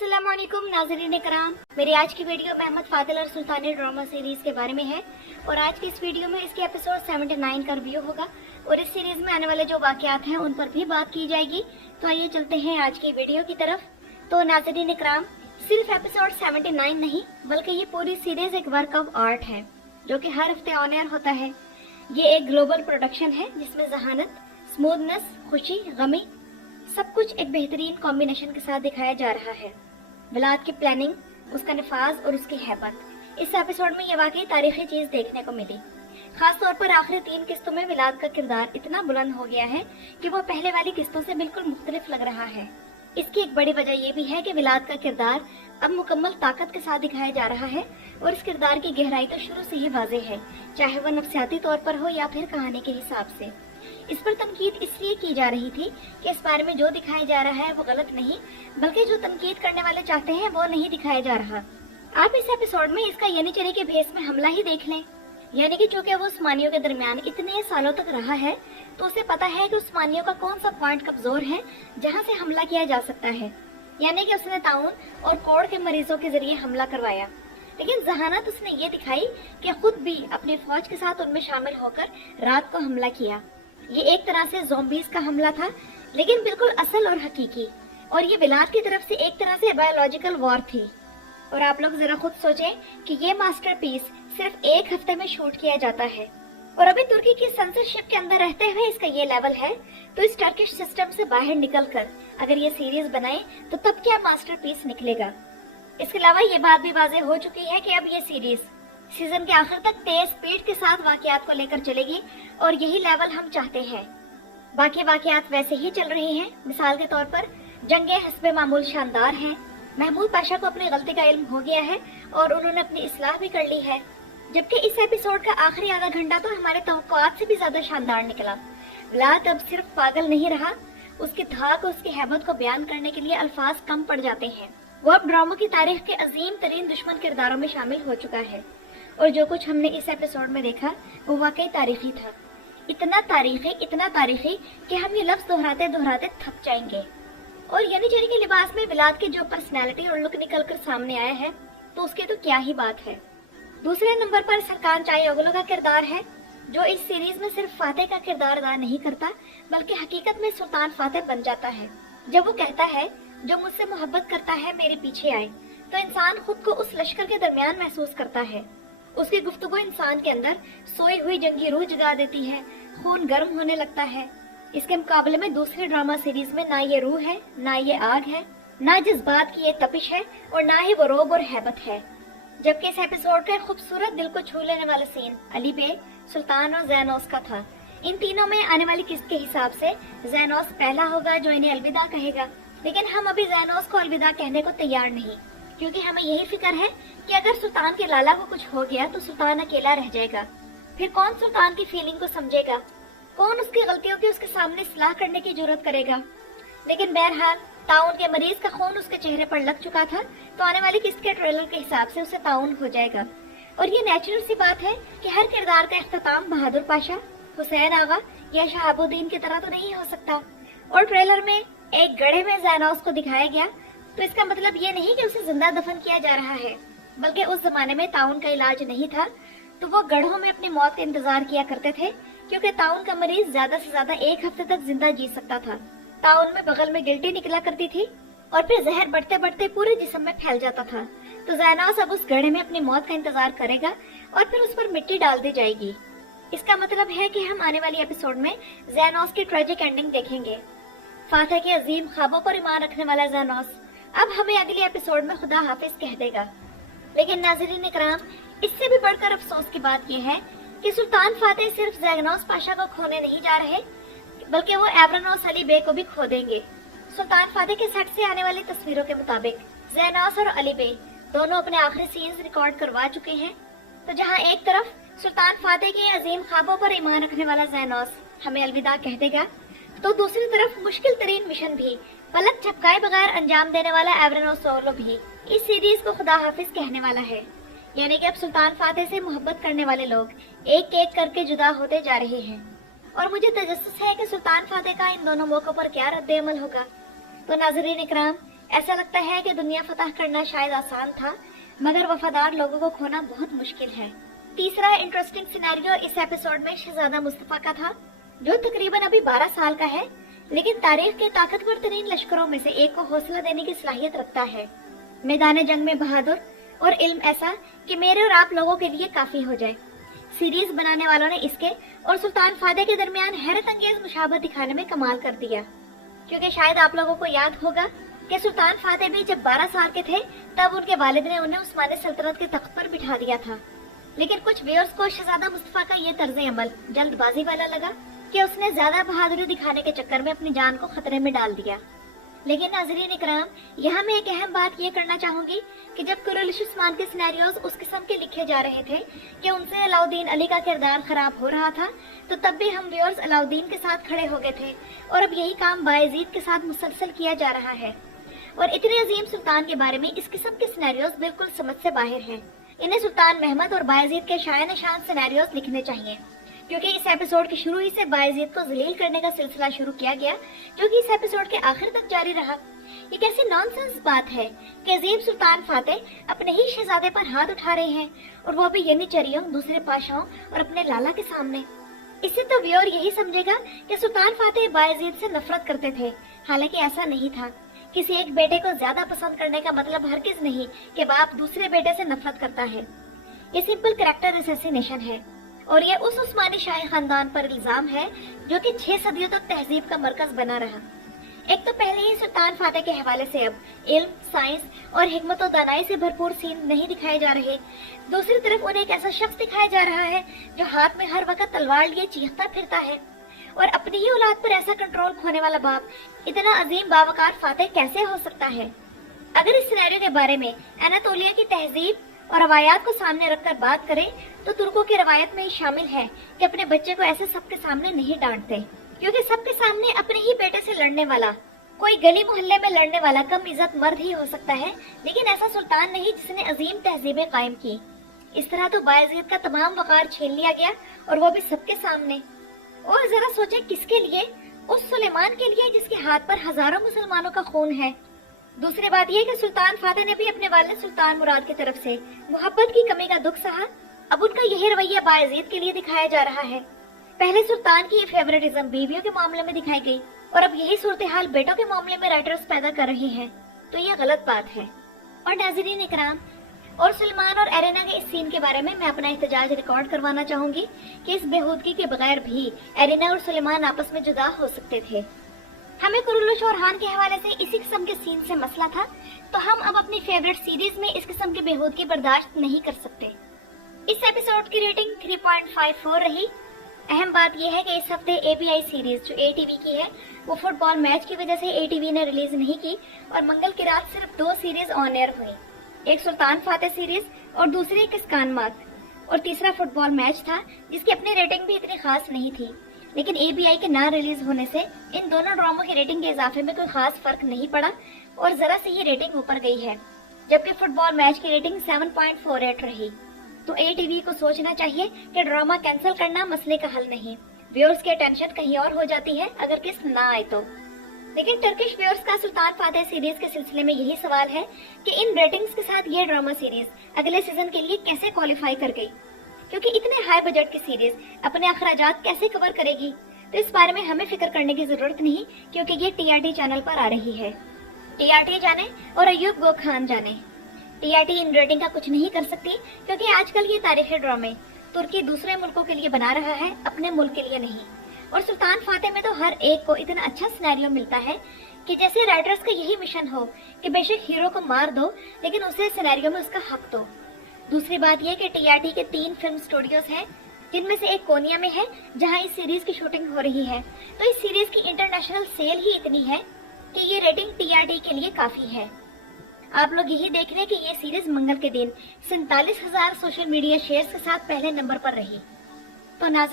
अस्सलामुअलैकुम नाज़रीन इकराम, मेरी आज की वीडियो महमद फातिल और सुल्तानी ड्रामा सीरीज के बारे में है और आज की इस वीडियो में इसके एपिसोड 79 का रिव्यू होगा और इस सीरीज में आने वाले जो वाकयात हैं उन पर भी बात की जाएगी। तो आइए चलते हैं आज की वीडियो की तरफ। तो नाज़रीन इकराम, सिर्फ एपिसोड 79 नहीं बल्कि ये पूरी सीरीज एक वर्क ऑफ आर्ट है जो कि हर हफ्ते ऑन एयर होता है। ये एक ग्लोबल प्रोडक्शन है जिसमें जहानत, स्मूथनेस, खुशी, गमी सब कुछ एक बेहतरीन कॉम्बिनेशन के साथ दिखाया जा रहा है। विलाद की प्लानिंग, उसका नफाज और उसकी हैबत। इस एपिसोड में ये वाकई तारीखी चीज देखने को मिली। खास तौर पर आखिरी 3 किस्तों में विलाद का किरदार इतना बुलंद हो गया है कि वो पहले वाली किस्तों से बिल्कुल मुख्तलिफ लग रहा है। इसकी एक बड़ी वजह ये भी है कि विलाद का किरदार अब मुकम्मल ताकत के साथ दिखाया जा रहा है और इस किरदार की गहराई तो शुरू से ही वाज़ेह है, चाहे वह नफ्सियाती तौर पर हो या फिर कहानी के हिसाब से। इस पर तनकीद इसलिए की जा रही थी कि इस बारे में जो दिखाया जा रहा है वो गलत नहीं, बल्कि जो तनकीद करने वाले चाहते हैं वो नहीं दिखाया जा रहा। आप इस एपिसोड में इसका यानी के भेस में हमला ही देख लें। यानी कि चूंकि वो उस्मानियों के दरमियान इतने सालों तक रहा है तो उसे पता है कि उस्मानियों का कौन सा पॉइंट कमजोर है जहाँ से हमला किया जा सकता है। यानी कि उसने ताउन और कोढ़ के मरीजों के जरिए हमला करवाया, लेकिन जहानत उसने ये दिखाई कि खुद भी अपनी फौज के साथ उनमें शामिल होकर रात को हमला किया। ये एक तरह से ज़ॉम्बीज का हमला था, लेकिन बिल्कुल असल और हकीकी। और ये विलाद की तरफ से एक तरह से बायोलॉजिकल वॉर थी। और आप लोग जरा खुद सोचें कि ये मास्टरपीस सिर्फ 1 हफ्ते में शूट किया जाता है और अभी तुर्की की सेंसरशिप के अंदर रहते हुए इसका ये लेवल है, तो इस टर्किश सिस्टम से बाहर निकलकर अगर ये सीरीज बनाए तो तब क्या मास्टरपीस निकलेगा। इसके अलावा ये बात भी वाज़ेह हो चुकी है कि अब ये सीरीज सीजन के आखिर तक तेज स्पीड के साथ वाकयात को लेकर चलेगी और यही लेवल हम चाहते हैं। बाकी वाकयात वैसे ही चल रहे हैं। मिसाल के तौर पर जंगे हस्बे मामूल शानदार हैं। महमूद पाशा को अपनी गलती का इल्म हो गया है और उन्होंने अपनी इस्लाह भी कर ली है, जबकि इस एपिसोड का आखिरी आधा घंटा तो हमारे तवक्कुआत से भी ज्यादा शानदार निकला। विलाद अब सिर्फ पागल नहीं रहा, उसकी धाक और उसकी हैबत को बयान करने के लिए अल्फाज कम पड़ जाते हैं। वो अब ड्रामा की तारीख के अजीम तरीन दुश्मन किरदारों में शामिल हो चुका है और जो कुछ हमने इस एपिसोड में देखा वो वाकई तारीखी था। इतना तारीखी कि हम ये लफ्ज दोहराते दोहराते थक जाएंगे। और यानी के लिबास में विलाद की जो पर्सनैलिटी और लुक निकल कर सामने आया है तो उसकी तो क्या ही बात है। दूसरे नंबर पर सरकान चायोगलू का किरदार है, जो इस सीरीज में सिर्फ फातेह का किरदार अदा नहीं करता बल्कि हकीकत में सुल्तान फातेह बन जाता है। जब वो कहता है जो मुझसे मोहब्बत करता है मेरे पीछे आए, तो इंसान खुद को उस लश्कर के दरमियान महसूस करता है। उसकी गुफ्तगू इंसान के अंदर सोई हुई जंगी रूह जगा देती है, खून गर्म होने लगता है। इसके मुकाबले में दूसरी ड्रामा सीरीज में ना ये रूह है, ना ये आग है, ना जज्बात की ये तपिश है और ना ही वो रोब और हैबत है। जबकि इस एपिसोड का खूबसूरत दिल को छू लेने वाला सीन अली बे, सुल्तान और जैनोस का था। इन तीनों में आने वाली किस्त के हिसाब से जैनोस पहला होगा जो इन्हें अलविदा कहेगा, लेकिन हम अभी जैनोस को अलविदा कहने को तैयार नहीं, क्योंकि हमें यही फिक्र है कि अगर सुल्तान के लाला को कुछ हो गया तो सुल्तान अकेला रह जाएगा। फिर कौन सुल्तान की फीलिंग को समझेगा, कौन उसकी गलतियों की उसके सामने सलाह करने की जरूरत करेगा। लेकिन बहरहाल ताउन के मरीज का खून उसके चेहरे पर लग चुका था, तो आने वाली किस्त के ट्रेलर के हिसाब से उसे ताउन हो जाएगा। और ये नेचुरल सी बात है कि हर किरदार का इख्तिताम बहादुर पाशा, हुसैन आगा या शहाबुद्दीन की तरह तो नहीं हो सकता। और ट्रेलर में एक गड्ढे में जैनोस को दिखाया गया तो इसका मतलब ये नहीं कि उसे जिंदा दफन किया जा रहा है, बल्कि उस जमाने में ताउन का इलाज नहीं था तो वो गड्ढों में अपनी मौत का इंतजार किया करते थे, क्योंकि ताउन का मरीज ज्यादा से ज्यादा 1 हफ्ते तक जिंदा जी सकता था। ताउन में बगल में गिल्टी निकला करती थी और फिर जहर बढ़ते बढ़ते पूरे जिस्म में फैल जाता था। तो जैनोस अब उस गड्ढे में अपनी मौत का इंतजार करेगा और फिर उस पर मिट्टी डाल दी जाएगी। इसका मतलब है कि हम आने वाली एपिसोड में जैनोस की ट्रेजिक एंडिंग देखेंगे। फातेह के अजीम ख्वाबों पर ईमान रखने वाला जैनोस अब हमें अगले एपिसोड में खुदा हाफिज कह देगा। लेकिन नाज़रीन इकराम, इससे भी बढ़कर अफसोस की बात यह है कि सुल्तान फातेह सिर्फ जैनोस पाशा को खोने नहीं जा रहे, बल्कि वो एवरानोस अली बे को भी खो देंगे। सुल्तान फातेह के सेट से आने वाली तस्वीरों के मुताबिक जैनोस और अली बे दोनों अपने आखिरी सीन्स रिकॉर्ड करवा चुके हैं। तो जहाँ एक तरफ सुल्तान फातेह के अजीम ख्वाबों पर ईमान रखने वाला जैनोस हमें अलविदा कह देगा, तो दूसरी तरफ मुश्किल तरीन मिशन भी पलक झपकाए बगैर अंजाम देने वाला एवरानोस सोलो भी इस सीरीज को खुदा हाफिज कहने वाला है। यानी कि अब सुल्तान फातेह से मोहब्बत करने वाले लोग एक एक करके जुदा होते जा रहे हैं और मुझे तजस्सुस है कि सुल्तान फातेह का इन दोनों मौकों पर क्या रद्द अमल होगा। तो नाज़रीन इकराम, ऐसा लगता है कि दुनिया फतह करना शायद आसान था, मगर वफादार लोगों को खोना बहुत मुश्किल है। तीसरा इंटरेस्टिंग सिनेरियो इस एपिसोड में शहजादा मुस्तफा का था, जो तकरीबन अभी 12 साल का है, लेकिन तारीख के ताकतवर तरीन लश्करों में से एक को हौसला देने की सलाहियत रखता है। मैदान जंग में बहादुर और इल्म ऐसा कि मेरे और आप लोगों के लिए काफी हो जाए। सीरीज बनाने वालों ने इसके और सुल्तान फादे के दरमियान हैरत अंगेज मुशाबहत दिखाने में कमाल कर दिया, क्योंकि शायद आप लोगों को याद होगा कि सुल्तान फादे भी जब 12 साल के थे तब उनके वालिद ने उन्हें उस्मानी सल्तनत के तख्त पर बिठा दिया था। लेकिन कुछ व्यूअर्स को शहजादा मुस्तफा का ये तर्ज अमल जल्दबाजी वाला लगा कि उसने ज्यादा बहादुरी दिखाने के चक्कर में अपनी जान को खतरे में डाल दिया। लेकिन नाज़रीन इकराम, यहाँ मैं एक अहम बात ये करना चाहूंगी कि जब कुरैश उस्मान के सिनेरियोज उस किस्म के लिखे जा रहे थे कि उनसे अलाउद्दीन अली का किरदार खराब हो रहा था, तो तब भी हम व्यूअर्स अलाउद्दीन के साथ खड़े हो गए थे, और अब यही काम बायजीद के साथ मुसलसल किया जा रहा है। और इतने अजीम सुल्तान के बारे में इस किस्म के सिनेरियोज बिल्कुल समझ से बाहर हैं। इन्हें सुल्तान महमद और बायजीद के शान शान सिनेरियोज लिखने चाहिए, क्योंकि इस एपिसोड के शुरू ही से बायजीद को जलील करने का सिलसिला शुरू किया गया, जो कि इस एपिसोड के आखिर तक जारी रहा। ये कैसी नॉनसेंस बात है कि अजीम सुल्तान फातेह अपने ही शहजादे पर हाथ उठा रहे हैं, और वो भी यमी चरियों, दूसरे पाशाओं और अपने लाला के सामने। इससे तो व्यूअर यही समझेगा कि सुल्तान फातेह बायजीद से नफरत करते थे, हालांकि ऐसा नहीं था। किसी एक बेटे को ज्यादा पसंद करने का मतलब हरगिज नहीं कि बाप दूसरे बेटे से नफरत करता है। ये सिंपल कैरेक्टर असैसिनेशन है, और ये उस उस्मानी शाही खानदान पर इल्जाम है जो कि 6 सदियों तक तहजीब का मरकज बना रहा। एक तो पहले ही सुल्तान फातेह के हवाले से अब इल्म, साइंस और हिकमत और दानाई से भरपूर सीन नहीं दिखाए जा रहे। दूसरी तरफ उन्हें एक ऐसा शख्स दिखाया जा रहा है जो हाथ में हर वक्त तलवार लिए चीखता फिरता है, और अपनी ही औलाद पर ऐसा कंट्रोल खोने वाला बाप इतना अजीम बावकार फातेह कैसे हो सकता है। अगर इस सिनेरियो के बारे में एनातोलिया की तहजीब और रवायात को सामने रखकर बात करें, तो तुर्कों की रवायत में ही शामिल है कि अपने बच्चे को ऐसे सबके सामने नहीं डांटते, क्योंकि सबके सामने अपने ही बेटे से लड़ने वाला, कोई गली मोहल्ले में लड़ने वाला कम इज्जत मर्द ही हो सकता है, लेकिन ऐसा सुल्तान नहीं जिसने अजीम तहजीबें कायम की। इस तरह तो बायजीद का तमाम वकार छीन लिया गया, और वो भी सबके सामने। और जरा सोचे किसके लिए? उस सुलेमान के लिए जिसके हाथ पर हजारों मुसलमानों का खून है। दूसरी बात यह कि सुल्तान फातेह ने भी अपने वालिद सुल्तान मुराद की तरफ से मोहब्बत की कमी का दुख सहा। अब उनका यही रवैया बायजीद के लिए दिखाया जा रहा है। पहले सुल्तान की फेवरेटिज्म बीवियों के मामले में दिखाई गई, और अब यही सूरत हाल बेटों के मामले में राइटर्स पैदा कर रहे हैं, तो ये गलत बात है। और नाज़रीन इकराम, और सुलेमान और एरेना के इस सीन के बारे में मैं अपना एहतजाज रिकॉर्ड करवाना चाहूंगी कि इस बेहूदगी के बगैर भी एरेना और सुलेमान आपस में जुदा हो सकते थे। हमें कुरुलुश और हान के हवाले से इसी किस्म के सीन से मसला था, तो हम अब अपनी फेवरेट सीरीज में इस किस्म की बेहूदगी बर्दाश्त नहीं कर सकते। इस एपिसोड की रेटिंग 3.54 रही। अहम बात यह है कि इस हफ्ते ABI सीरीज जो ATV की है, वो फुटबॉल मैच की वजह से ATV ने रिलीज नहीं की, और मंगल की रात सिर्फ 2 सीरीज ऑन एयर हुई, एक सुल्तान फातेह सीरीज और दूसरी किस्कान मात, और तीसरा फुटबॉल मैच था जिसकी अपनी रेटिंग भी इतनी खास नहीं थी। लेकिन ABI के ना रिलीज होने से इन दोनों ड्रामों की रेटिंग के इजाफे में कोई खास फर्क नहीं पड़ा, और जरा सी ही रेटिंग ऊपर गई है, जबकि फुटबॉल मैच की रेटिंग 7.48 रही। तो ATV को सोचना चाहिए कि ड्रामा कैंसिल करना मसले का हल नहीं। व्यूअर्स की अटेंशन कहीं और हो जाती है अगर किस्त ना आए तो। लेकिन टर्किश व्यूअर्स का सुल्तान फातेह सीरीज के सिलसिले में यही सवाल है कि इन रेटिंग्स के साथ ये ड्रामा सीरीज अगले सीजन के लिए कैसे क्वालिफाई कर गई, क्योंकि इतने हाई बजट की सीरीज अपने अखराजात कैसे कवर करेगी। तो इस बारे में हमें फिक्र करने की जरूरत नहीं, क्योंकि ये TRT चैनल पर आ रही है। TRT जाने और अयूब गो खान जाने, TRT इन रेटिंग का कुछ नहीं कर सकती, क्योंकि आजकल ये तारीखी ड्रामे तुर्की दूसरे मुल्कों के लिए बना रहा है, अपने मुल्क के लिए नहीं। और सुल्तान फातेह में तो हर एक को इतना अच्छा सिनेरियो मिलता है कि जैसे राइटर्स का यही मिशन हो कि बेशक हीरो को मार दो, लेकिन उसे सिनेरियो में उसका हक दो। दूसरी बात यह कि TRT के 3 फिल्म स्टूडियोज हैं, जिनमें से एक कोनिया में है जहां इस सीरीज की शूटिंग हो रही है। तो इस सीरीज की इंटरनेशनल सेल ही इतनी है कि ये रेटिंग TRT के लिए काफी है। आप लोग यही देख रहे हैं कि ये सीरीज मंगल के दिन 47,000 सोशल मीडिया शेयर्स के साथ पहले नंबर पर रही। तो नाज़रीन